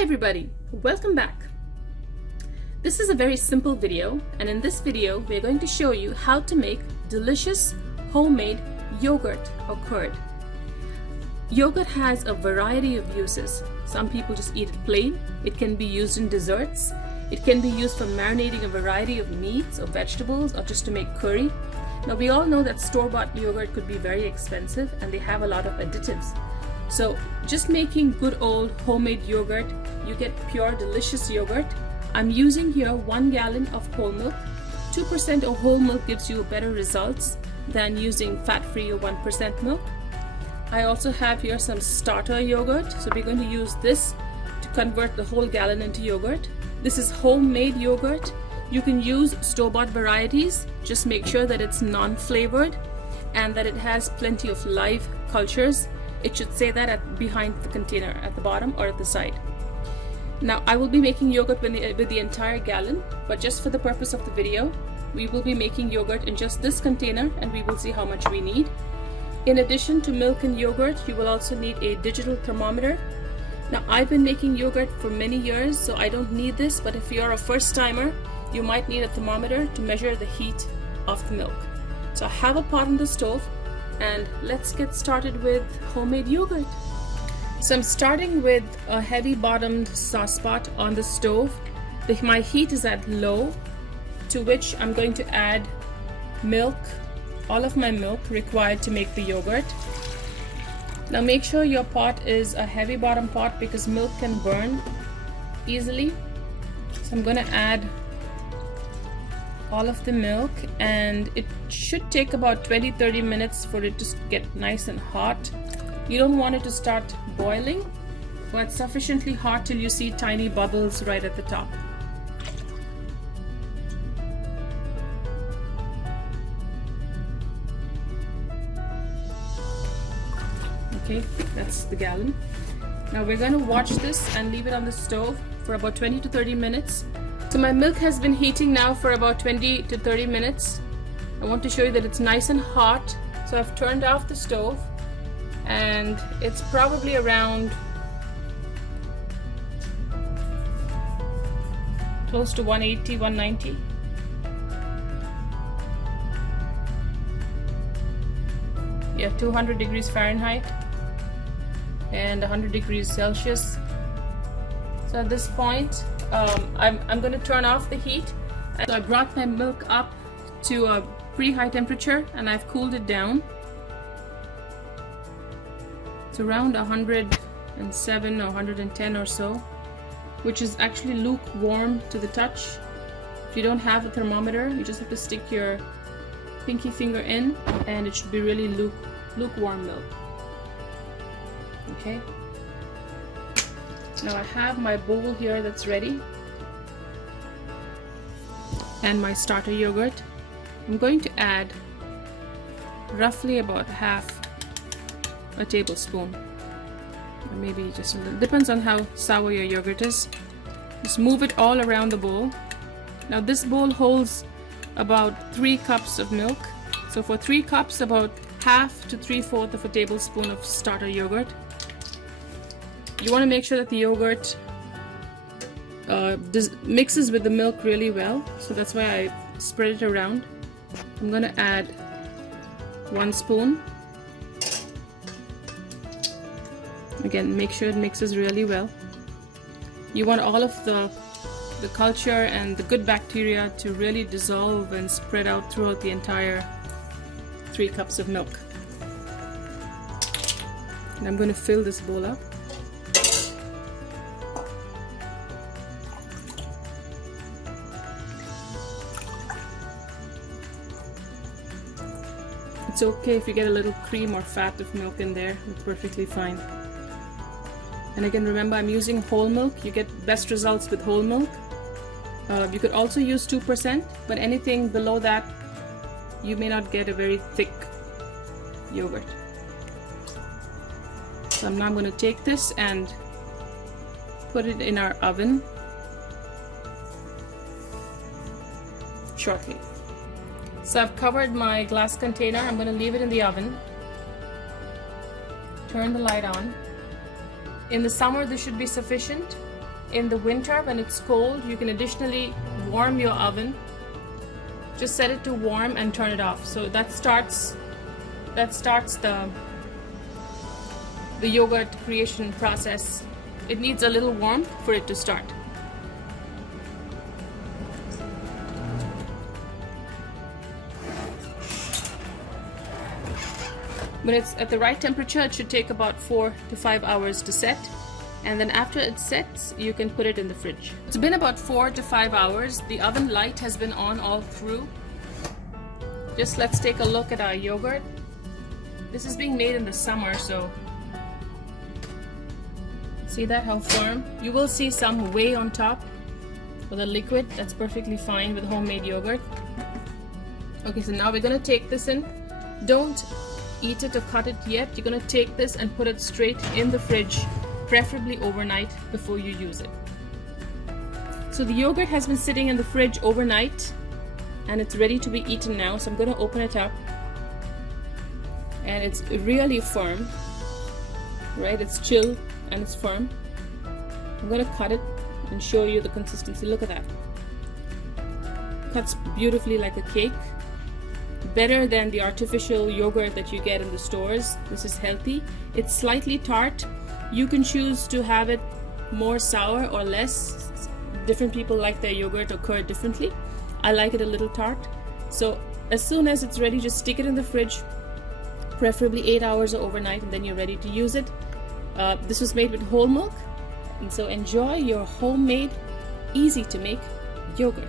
Hi everybody, welcome back. This is a very simple video, and in this video we're going to show you how to make delicious homemade yogurt or curd. Yogurt has a variety of uses. Some people just eat it plain. It can be used in desserts. It can be used for marinating a variety of meats or vegetables, or just to make curry. Now we all know that store-bought yogurt could be very expensive and they have a lot of additives. So just making good old homemade yogurt, you get pure delicious yogurt. I'm using here 1 gallon of whole milk. 2% of whole milk gives you better results than using fat-free or 1% milk. I also have here some starter yogurt, so we're going to use this to convert the whole gallon into yogurt. This is homemade yogurt. You can use store-bought varieties. Just make sure that it's non-flavored and that it has plenty of live cultures. It should say that behind the container at the bottom or at the side. Now I will be making yogurt with the entire gallon, but just for the purpose of the video, we will be making yogurt in just this container and we will see how much we need. In addition to milk and yogurt, you will also need a digital thermometer. Now I've been making yogurt for many years, so I don't need this, but if you're a first timer, you might need a thermometer to measure the heat of the milk. So I have a pot on the stove, and let's get started with homemade yogurt. So I'm starting with a heavy bottomed saucepot on the stove. My heat is at low, to which I'm going to add milk, all of my milk required to make the yogurt. Now make sure your pot is a heavy bottom pot because milk can burn easily. So I'm going to add all of the milk, and it should take about 20-30 minutes for it to get nice and hot. You don't want it to start boiling, but sufficiently hot till you see tiny bubbles right at the top. Okay, that's the gallon. Now we're going to watch this and leave it on the stove for about 20 to 30 minutes. So my milk has been heating now for about 20 to 30 minutes. I want to show you that it's nice and hot. So I've turned off the stove, and it's probably around close to 180, 190. Yeah, 200 degrees Fahrenheit and 100 degrees Celsius. So at this point, I'm going to turn off the heat. So I brought my milk up to a pretty high temperature and I've cooled it down. It's around 107 or 110 or so, which is actually lukewarm to the touch. If you don't have a thermometer, you just have to stick your pinky finger in and it should be really lukewarm milk. Okay. Now I have my bowl here that's ready and my starter yogurt. I'm going to add roughly about half a tablespoon, or maybe just a little, depends on how sour your yogurt is. Just move it all around the bowl. Now this bowl holds about 3 cups of milk, so for 3 cups, about half to 3/4 of a tablespoon of starter yogurt. You want to make sure that the yogurt mixes with the milk really well, so that's why I spread it around. I'm going to add 1 spoon. Again, make sure it mixes really well. You want all of the culture and the good bacteria to really dissolve and spread out throughout the entire 3 cups of milk. And I'm going to fill this bowl up. It's okay if you get a little cream or fat of milk in there, it's perfectly fine. And again, remember, I'm using whole milk. You get best results with whole milk. You could also use 2%, but anything below that, you may not get a very thick yogurt. So now I'm going to take this and put it in our oven shortly. So I've covered my glass container. I'm going to leave it in the oven. Turn the light on. In the summer, this should be sufficient. in the winter when it's cold, you can additionally warm your oven. Just set it to warm and turn it off. So that starts the yogurt creation process. It needs a little warmth for it to start. When it's at the right temperature, it should take about 4 to 5 hours to set. And then after it sets, you can put it in the fridge. It's been about 4 to 5 hours. The oven light has been on all through. Just let's take a look at our yogurt. This is being made in the summer, so see that, how firm? You will see some whey on top for the liquid. That's perfectly fine with homemade yogurt. Okay, so now we're gonna take this in. Don't eat it or cut it yet. You're gonna take this and put it straight in the fridge, preferably overnight before you use it. So the yogurt has been sitting in the fridge overnight and it's ready to be eaten now. So I'm gonna open it up, and it's really firm, right? It's chilled and it's firm. I'm gonna cut it and show you the consistency. Look at that. Cuts beautifully like a cake. Better than the artificial yogurt that you get in the stores. This is healthy. It's slightly tart. You can choose to have it more sour or less. Different people like their yogurt or curd differently. I like it a little tart. So as soon as it's ready, just stick it in the fridge, preferably 8 hours or overnight, and then you're ready to use it. This was made with whole milk, and so enjoy your homemade, easy to make yogurt.